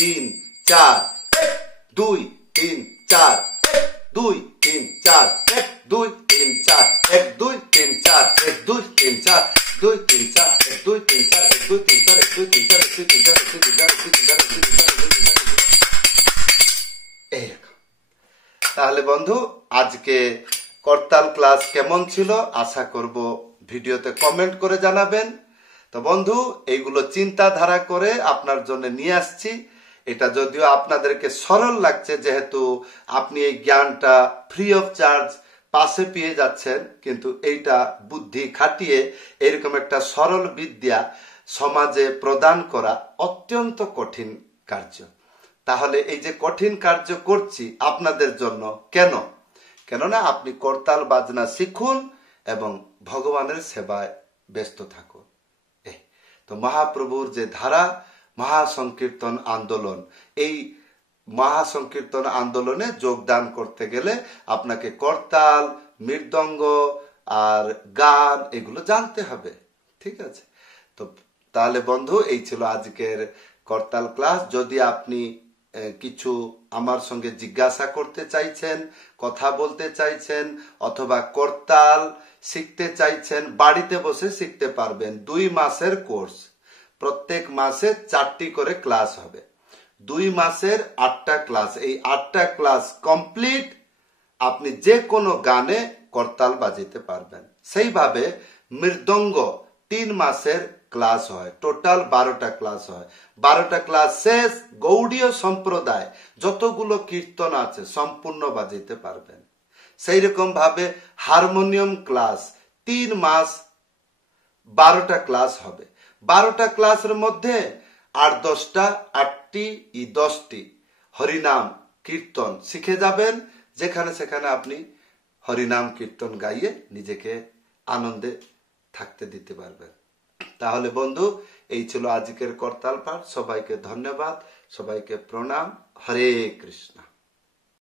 তিন চার, 1 2 3 4, 1 2 3 4, 1 2 3 4, 1 2 3 4, 1 2 3 4, 2 3 4, 1 2 3 4, 1 2 3 4, 1 2 3 4, 1 2 3 4, 1 2 3 4, 1 2 3 4, 1 2 3 4, এইরকম। তাহলে বন্ধু, আজকে করতাল ক্লাস কেমন ছিল আশা করব ভিডিওতে কমেন্ট করে জানাবেন। তো বন্ধু, এইগুলো চিন্তাধারা করে আপনার জন্য নিয়ে আসছি। এটা যদিও আপনাদেরকে সরল লাগছে, যেহেতু আপনি এই জ্ঞানটা ফ্রি অফ চার্জ পাশে পেয়ে যাচ্ছেন, কিন্তু এইটা বুদ্ধি খাটিয়ে এরকম একটা সরল বিদ্যা সমাজে প্রদান করা অত্যন্ত কঠিন কার্য। তাহলে এই যে কঠিন কার্য করছি আপনাদের জন্য, কেননা আপনি করতাল বাজনা শিখুন এবং ভগবানের সেবায় ব্যস্ত থাকুন। তো মহাপ্রভুর যে ধারা মহাসংকীর্তন আন্দোলন, এই মহাসংকীর্তন আন্দোলনে যোগদান করতে গেলে আপনাকে করতাল, মৃদঙ্গ আর গান এগুলো জানতে হবে। ঠিক আছে? তো তাহলে বন্ধু, এই ছিল আজকের করতাল ক্লাস। যদি আপনি কিছু আমার সঙ্গে জিজ্ঞাসা করতে চাইছেন, কথা বলতে চাইছেন, অথবা করতাল শিখতে চাইছেন, বাড়িতে বসে শিখতে পারবেন। 2 মাসের কোর্স, প্রত্যেক মাসে 4টি করে ক্লাস হবে। 2 মাসের 8টা ক্লাস। এই 8টা ক্লাস কমপ্লিট আপনি যে কোনো গানে করতাল বাজাতে পারবেন। সেইভাবে মৃদঙ্গ 3 মাসের ক্লাস হয়, টোটাল 12টা ক্লাস হয়। 12টা ক্লাস শেষ, গৌড়ীয় সম্প্রদায় যতগুলো কীর্তন আছে সম্পূর্ণ বাজাইতে পারবেন। সেই রকম ভাবে হারমোনিয়াম ক্লাস 3 মাস 12টা ক্লাস হবে। 12টা ক্লাসের মধ্যে 8-10টা, 8টি 10টি হরিনাম কীর্তন শিখে যাবেন, যেখানে সেখানে আপনি হরিনাম কীর্তন গাইয়ে নিজেকে আনন্দে থাকতে দিতে পারবেন। তাহলে বন্ধু, এই ছিল আজকের করতাল পাঠ। সবাইকে ধন্যবাদ, সবাইকে প্রণাম। হরে কৃষ্ণ।